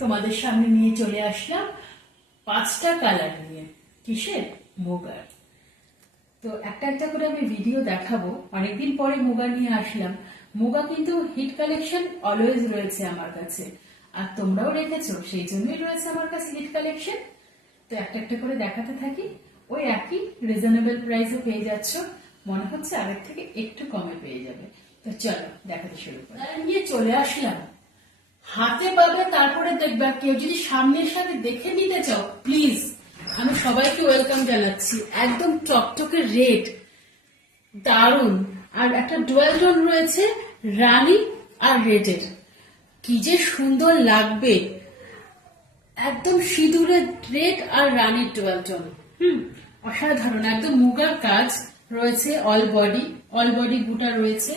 তোমাদের সামনে নিয়ে চলে আসলাম 5টা কালার নিয়ে। কিসের? মুগার। তো একটা একটা করে আমি ভিডিও দেখাবো। অনেকদিন পরে মুগা নিয়ে আসলাম। মুগা কিন্তু হিট কালেকশন অলওয়েজ রয়েছে আমার কাছে, আর তোমরাও রেখেছো, সেই জন্যই রয়েছে আমার কাছে হিট কালেকশন। তো একটা একটা করে দেখাতে থাকি। ওই একই রিজনেবল প্রাইসে পেয়ে যাচ্ছ, মনে হচ্ছে আগের থেকে একটু কমে পেয়ে যাবে। তো চলো দেখাতে শুরু করি। নিয়ে চলে আসলাম, হাতে পাবে তারপরে দেখবে। কেউ যদি সামনের সাথে দেখে নিতে চাও প্লিজ, আমি সবাইকে ওয়েলকাম জানাচ্ছি। একদম টকটকে রেড, দারুন। আর একটা ডুয়াল টোন রয়েছে রানী আর রেডের, কি যে সুন্দর লাগবে। একদম সিঁদুরের রেড আর রানীর ডুয়াল টোন, অসাধারণ। একদম মুগার কাজ রয়েছে, অল বডি বুটা রয়েছে।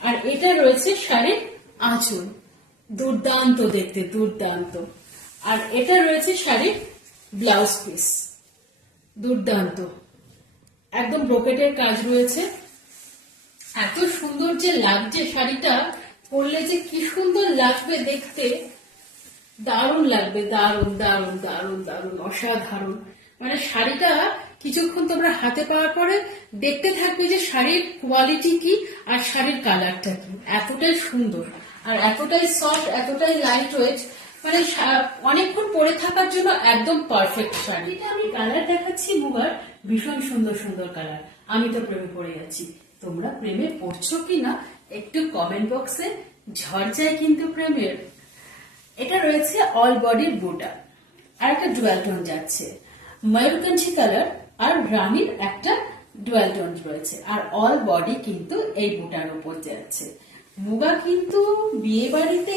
আর এটা রয়েছে শাড়ির আঁচল, দুর্দান্ত দেখতে, দুর্দান্ত। আর এটা রয়েছে শাড়ির ব্লাউজ পিস, দুর্দান্ত। একদম ব্রোকেটের কাজ রয়েছে। এত সুন্দর যে লাগছে শাড়িটা, পরলে যে কি সুন্দর লাগবে দেখতে, দারুণ লাগবে, দারুণ দারুণ দারুণ দারুণ, অসাধারণ। মানে শাড়িটা কিছুক্ষণ তোমরা হাতে পাওয়ার পরে দেখতে থাকবে যে শাড়ির কোয়ালিটি কি আর শাড়ির কালারটা কি। এতটাই সুন্দর আর এতটাই সফট, এতটাই লাইট ওয়েট, মানে অনেকক্ষণ পরে থাকার জন্য একদম পারফেক্ট শাড়ি। এটা আমি কালার দেখাচ্ছি মুগার, ভীষণ সুন্দর সুন্দর কালার। আমি তো প্রেমে পড়ে যাচ্ছি। তোমরা প্রেমে পড়ছো কিনা একটু কমেন্ট বক্সে ঝড় যায় কিন্তু প্রেমের। এটা রয়েছে অল বডির বুটা, আর একটা ডুয়াল টোন যাচ্ছে, ময়ূরকাঞ্চি কালার আর রানীর একটা ডুয়াল টোন রয়েছে। আর অল বডি কিন্তু এই বুটার উপর যাচ্ছে। মুগা কিন্তু বিয়ে বাড়িতে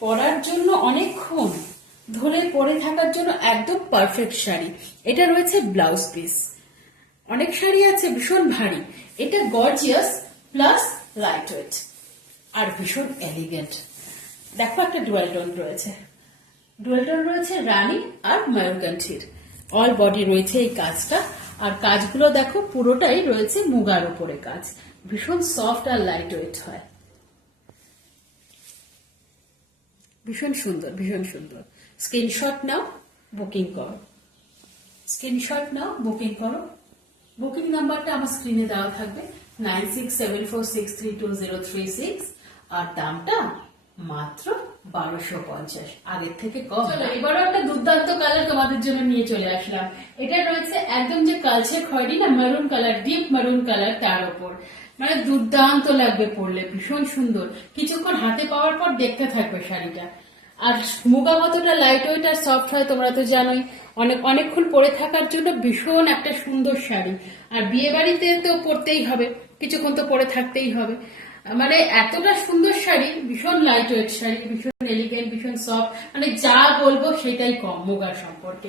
পরার জন্য অনেকক্ষণ ধরে পরে থাকার জন্য একদম পারফেক্ট শাড়ি। এটা রয়েছে ব্লাউজ পিস। অনেক শাড়ি আছে ভীষণ ভারী, এটা গর্জিয়াস প্লাস লাইট ওয়েট আর ভীষণ এলিগেন্ট। দেখো একটা ডুয়াল টোন রয়েছে, রানী আর ময়ূরকাঞ্চির। অল বডি রয়েছে এই কাজটা, আর কাজগুলো দেখো পুরোটাই রয়েছে মুগার উপরে কাজ, ভীষণ সফট আর লাইট ওয়েট হয়। ভীষণ সুন্দর, ভীষণ সুন্দর। স্ক্রিনশট নাও, বুকিং করো। বুকিং নাম্বারটা আমার স্ক্রিনে দেওয়া থাকবে, 9674632036। আর দামটা মাত্র 1250, আগের থেকে কম। এবারও একটা দুর্দান্ত কালার তোমাদের জন্য নিয়ে চলে আসলাম। এটা রয়েছে একদম যে কালচে খয়েরি না, maroon colour, deep maroon colour, তার উপর মানে দুর্দান্ত লাগবে পরলে, ভীষণ সুন্দর। কিছুক্ষণ হাতে পাওয়ার পর দেখতে থাকবে শাড়িটা। আর মুগা কতটা লাইট ওয়েট আর সফট হয় তোমরা তো জানোই। অনেকক্ষণ পরে থাকার জন্য ভীষণ একটা সুন্দর শাড়ি। আর বিয়ে বাড়িতে তো পরতেই হবে, কিছুক্ষণ তো পরে থাকতেই হবে। মানে এতটা সুন্দর শাড়ি, ভীষণ লাইট ওয়েট শাড়ি, ভীষণ এলিগেন্ট, ভীষণ সফট। মানে যা বলবো সেটাই কম মুগার সম্পর্কে,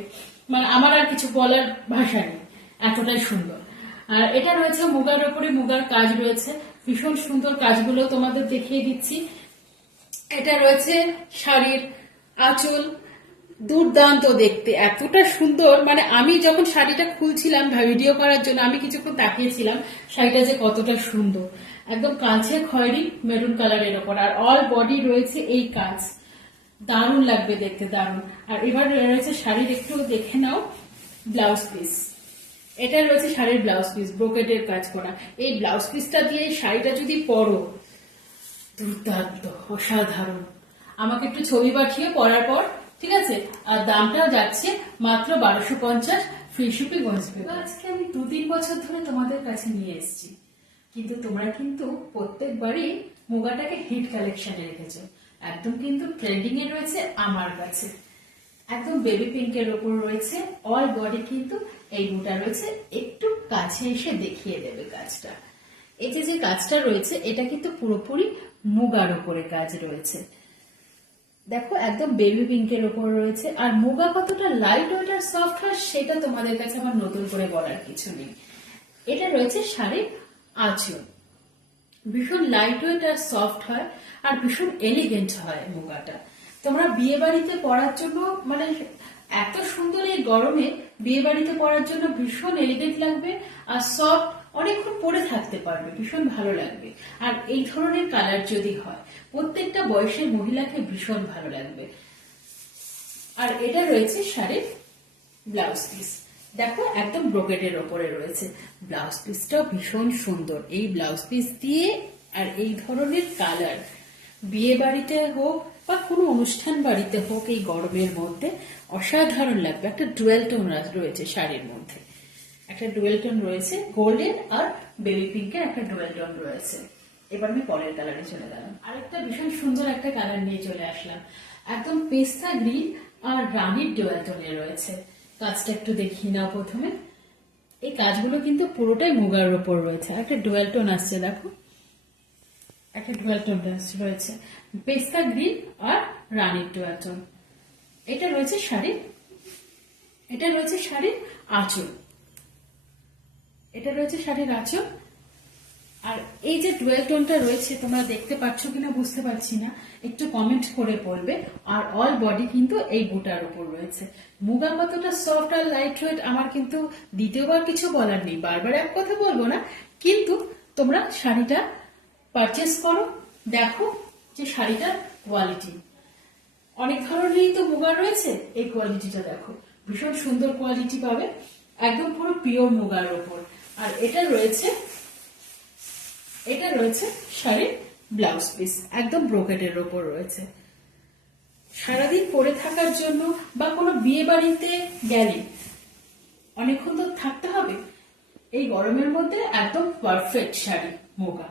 মানে আমার আর কিছু বলার ভাষা নেই, এতটাই সুন্দর। আর এটা রয়েছে মুগার ওপরে, মুগার কাজ রয়েছে, ভীষণ সুন্দর। কাজগুলো তোমাদের দেখিয়ে দিচ্ছি। এটা রয়েছে শাড়ির আঁচল, দুর্দান্ত দেখতে, এতটা সুন্দর। মানে আমি যখন শাড়িটা খুলছিলাম ভিডিও করার জন্য, আমি কিছুক্ষণ তাকিয়েছিলাম শাড়িটা যে কতটা সুন্দর। একদম কালচে খয়েরি মেরুন কালারের ওপর, আর অল বডি রয়েছে এই কাজ, দারুণ লাগবে দেখতে, দারুণ। আর এবার রয়েছে শাড়ির, একটু দেখে নাও ব্লাউজ পিস। এটা রয়েছে শাড়ির ব্লাউজ পিস, ব্রোকেটের কাজ করা। এই ব্লাউজ পিসটা দিয়ে শাড়িটা যদি পরো, দুর্দান্ত, অসাধারণ। আমাকে একটু ছবি পাঠিয়ে পরার পর, ঠিক আছে? আর দামটাও যাচ্ছে মাত্র 1250, ফ্রি শিপিং আসবে। আজকে আমি 2-3 বছর ধরে তোমাদের কাছে নিয়ে এসেছি, কিন্তু তোমরা কিন্তু প্রত্যেকবারই মুগাটাকে হিট কালেকশনে রেখেছো। একদম কিন্তু ট্রেন্ডিং এ রয়েছে আমার কাছে। একদম বেবি পিঙ্কের ওপর রয়েছে, অল বডি কিন্তু এই বুটা রয়েছে। একটু কাছে এসে দেখিয়ে দেবে কাজটা। এই যে কাজটা রয়েছে, এটা কিন্তু পুরোপুরি মুগার ওপরে কাজ রয়েছে। দেখো একদম বেবি পিঙ্কের ওপর রয়েছে। আর মুগা কতটা লাইট ওয়েট আর সফট হয় সেটা তোমাদের কাছে আমার নতুন করে বলার কিছু নেই। এটা রয়েছে শাড়ির আঁচল, ভীষণ লাইট ওয়েট আর সফট হয়, আর ভীষণ এলিগেন্ট হয় মুগাটা। তোমরা বিয়ে বাড়িতে পরার জন্য, মানে এত সুন্দর এই গরমে বিয়ে বাড়িতে পরার জন্য ভীষণ এলিগেন্ট লাগবে, আর সফট, অনেকক্ষণ পরে থাকতে পারবে, ভীষণ ভালো লাগবে। আর এই ধরনের কালার যদি হয়, প্রত্যেকটা বয়সের মহিলাকে ভীষণ ভালো লাগবে। আর এটা রয়েছে শাড়ির ব্লাউজ পিস। দেখো একদম ব্রোকেটের ওপরে রয়েছে। ব্লাউজ পিসটাও ভীষণ সুন্দর। এই ব্লাউজ পিস দিয়ে আর এই ধরনের কালার বিয়ে বাড়িতে হোক বা কোনো অনুষ্ঠান বাড়িতে হোক এই গরমের মধ্যে অসাধারণ লাগবে। একটা ডুয়েল টোন রয়েছে শাড়ির মধ্যে, একটা ডুয়েল টোন রয়েছে, গোল্ডেন আর বেবি পিঙ্কের একটা ডুয়েল টোন রয়েছে। এবার আমি পরের কালারে চলে গেলাম। আরেকটা ভীষণ সুন্দর একটা কালার নিয়ে চলে আসলাম, একদম পেস্তা গ্রিন আর রানীর ডুয়েল টোনে রয়েছে। কাজটা একটু দেখি না প্রথমে। এই কাজগুলো কিন্তু পুরোটাই মুগার উপর রয়েছে। একটা ডুয়েল টোন আসছে, দেখো একটা ডুয়েল টোন রয়েছে, পেস্তা গ্রিন আর রানীর ডুয়েল টোন। এটা রয়েছে শাড়ির, এটা রয়েছে শাড়ির আঁচল, এটা রয়েছে শাড়ির আঁচল। আর এই যে ডুয়েল টোনটা রয়েছে তোমরা দেখতে পাচ্ছ কিনা বুঝতে পারছি না, একটু কমেন্ট করে বলবে। আর অল বডি কিন্তু এই বুটার উপর রয়েছে। মুগা কতটা সফট আর লাইট ওয়েট আমার কিন্তু দ্বিতীয়বার কিছু বলার নেই, বারবার এক কথা বলবো না। কিন্তু তোমরা শাড়িটা পারচেস করো, দেখো যে শাড়িটার কোয়ালিটি। অনেক ধরনেরই তো মুগা রয়েছে, এই কোয়ালিটিটা দেখো, ভীষণ সুন্দর কোয়ালিটি পাবে, একদম পুরো পিওর মুগার উপর। আর এটা রয়েছে শাড়ির ব্লাউজ পিস, একদম ব্রোকেটের ওপর রয়েছে। সারাদিন পরে থাকার জন্য বা কোনো বিয়ে বাড়িতে গেলে অনেকক্ষণ তো থাকতে হবে, এই গরমের মধ্যে একদম পারফেক্ট শাড়ি মুগা।